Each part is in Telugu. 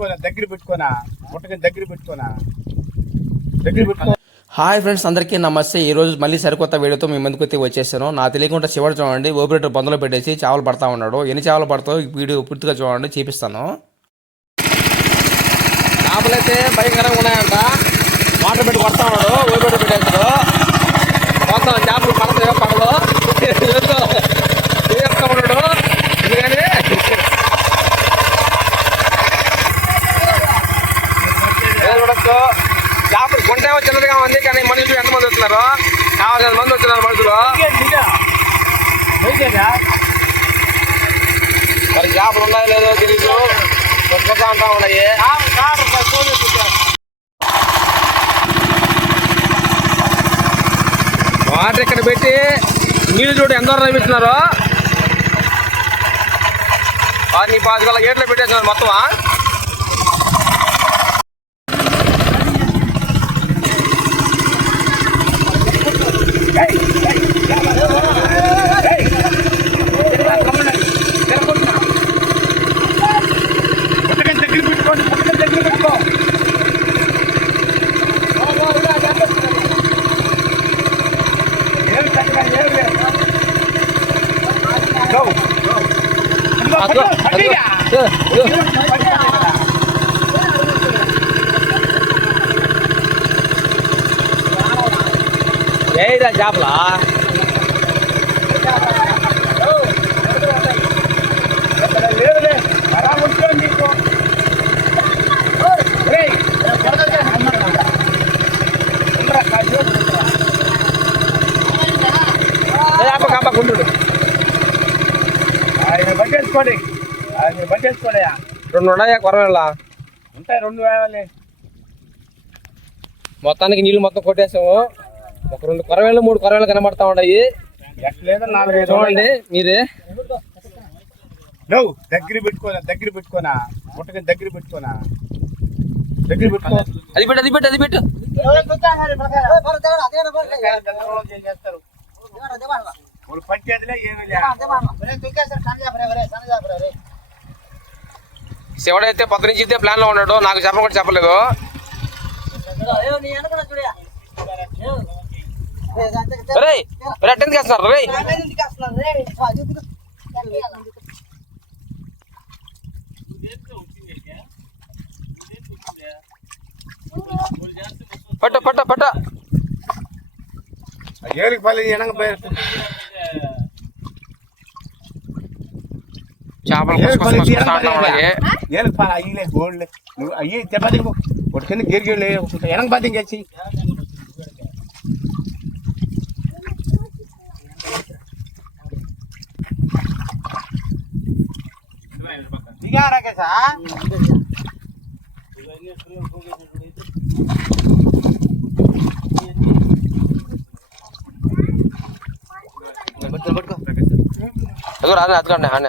పెట్టుకోనా దగ్గర పెట్టుకోనా ముట్టకని దగ్గర పెట్టుకోనా? దగ్గర పెట్టుకో. హాయ్ ఫ్రెండ్స్ అందరికీ నమస్తే. ఈ రోజు మళ్ళీ సరికొత్త వీడియోతో మీ ముందుకు అయితే వచ్చేసాను. నా తెలియకుండా చివరి చూడండి ఓపరేటర్ బందులో పెట్టేసి చేపలు పడతా ఉన్నాడు. ఎన్ని చేపలు పడతావు వీడియో పూర్తిగా చూడండి చూపిస్తాను. చేపలు అయితే భయంకరంగా ఉన్నాయంట. వాటర్ పెట్టి కొడతా ఉన్నాడు ఓపరేటర్ పెట్టేస్తాడు. మొత్తం చేపలు పడతాయో పడదో చేపలు చిన్నదిగా ఉంది కానీ మనుషులు ఎంతమంది వస్తున్నారు? కావాల్సిన మంది వస్తున్నారు మనుషులు. మరి చేపలు ఉన్నాయో లేదో తెలియదు కొత్త అంతా ఉన్నాయి. వాటర్ ఇక్కడ పెట్టి నీళ్ళు చూడు ఎంత దూరం వారిని పాతికల గేట్లో పెట్టేస్తున్నారు మొత్తమా? 大哥这边这边这边这边这边不来 పట్టేసుకోండి పట్టేసుకోండి రెండు ఉన్నాయా కొరవేళ్ళ? ఉంటాయి రెండు వేయాలి. మొత్తానికి నీళ్ళు మొత్తం కొట్టేసాము. ఒక రెండు కొరవేళ్ళు మూడు కొరవేళ్ళు కనబడతా ఉన్నాయి. చూడండి మీరే. నువ్వు దగ్గర పెట్టుకోనా దగ్గర పెట్టుకోనా? ముట్టకని దగ్గర పెట్టుకోనా? దగ్గర పెట్టుకో. అది పెట్టు అది పెట్టు అది పెట్టు. చేస్తారు వాళ్ళు పట్టేదిలే ఏమీ లే. శివుడైతే పొద్దు నుంచి ఇదే ప్లాన్లో ఉన్నాడు నాకు చెప్ప కూడా చెప్పలేదు రే అటెండ్ చేస్తున్నారు రే పట్టు పట్టు పట్టు ఏలికి పల్లి ఎనగ పోయి చేపలు ఏలికి కుస పల్లి కుస కుస అంటా ఉన్నాయి ఏలికి పల్లి అయ్యలే గోల్డ్ నువ్వు అయ్యి ఒక కింద గిరిగిరి ఎనగ పది చేసి. దిగారా కేసా ఎదురు అతకండి అన్న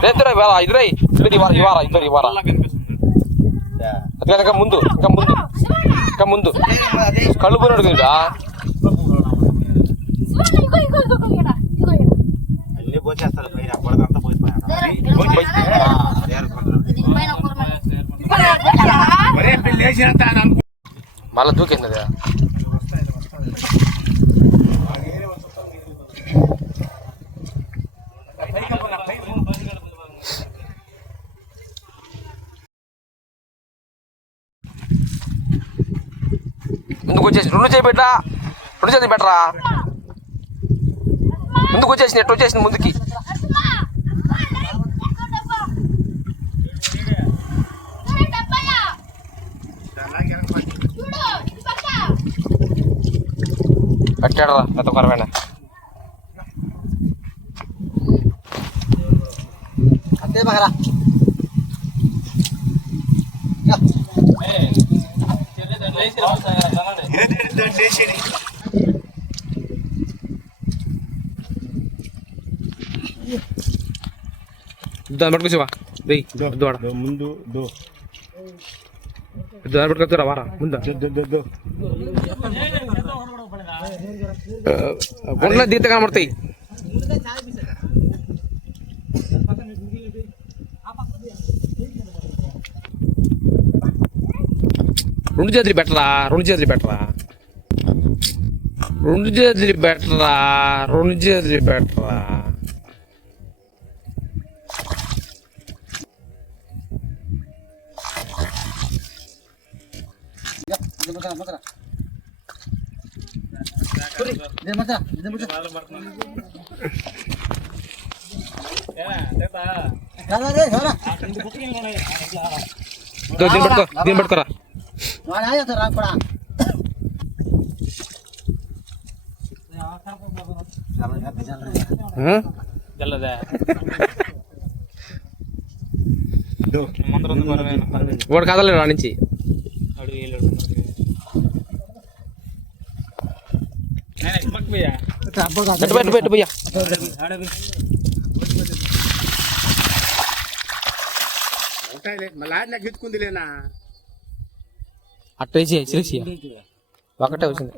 ఇద్దరు ఇద్దరు ఇంకా ముందు ఇంకా ముందు ఇంకా ముందు. కళ్ళు పోయినాడు కదా అన్ని పోసేస్తారు పైన పొడకంతా ఒరే మళ్ళా దూకింది కదా ముందుకు వచ్చేసి రెండు చేయి పెట్టా రెండు చేతి పెట్టరా? ముందుకు వచ్చేసి ఎట్టు వచ్చేసింది ముందుకి అలాగే వెనక పట్టు. ఉంటాడు పెద్ద కొరవేనా అంతే మగరా దాన్ని పట్టుకొచ్చి వా రేయ్ దూడ ముందు దో. దాన్ని పట్టుకొచ్చురా వారా ముందా? దో, దో, దో, దో. గుండ్ల దీత కనబడతాయి. రెండు చేతులు బెటరా రెండు చేతులు బెటరా రెండు చేతులు బెటరా రెండు చేతులు బెటరా ఇది మగరా మగరా ఇది మగరా ఇది మగరా రారా రే రారా దో, దీన్ని పట్టుకో దీన్ని పట్టుకోరా వాడు ఆయేత రా కూడా ఆ? దో. వాడు కదలేడు ఆ నుంచి. పెట్టు పెట్టు పెట్టు పోయా ఉంటాయిలే మళ్ళీ నాకు ఎత్తుకుందిలేనా అట్టే చేయి చిరిచి ఒకటే వచ్చింది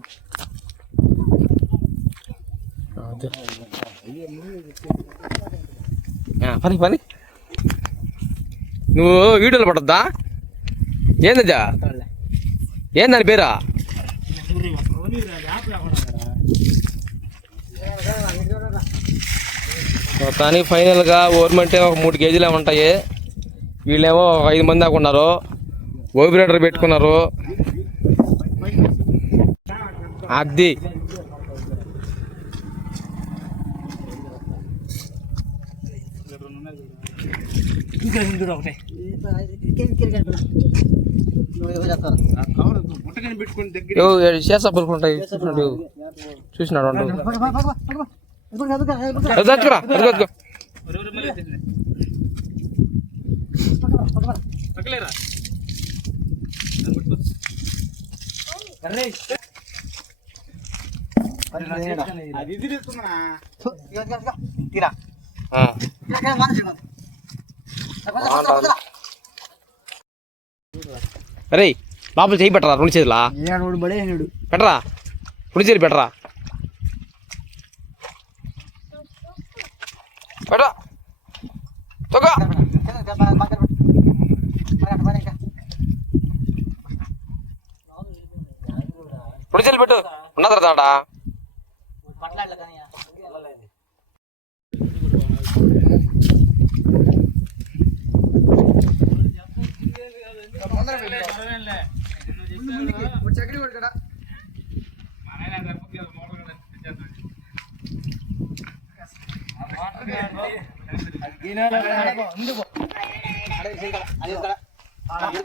పని పని నువ్వు వీడియోలో పడద్దా ఏందజా ఏందని పేరా మొత్తానికి ఫైనల్గా ఓర్మంటే ఒక మూడు కేజీలే ఉంటాయి. వీళ్ళేమో ఒక ఐదు మంది దాకా ఉన్నారు. ఓపిరేటర్ పెట్టుకున్నారు. అది చేసా పలుకుంటాయి చూసినాడు. చూసినాడు ఇది తీసుకున్నా తీరా. అరే లోపల చేయి పెట్టరా రెండు చేతులా? పెట్టరా? రెండు చేతులు పెట్టరా? రెండు చేతులు పెట్టు ఉన్నదా దాడా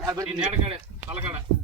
అది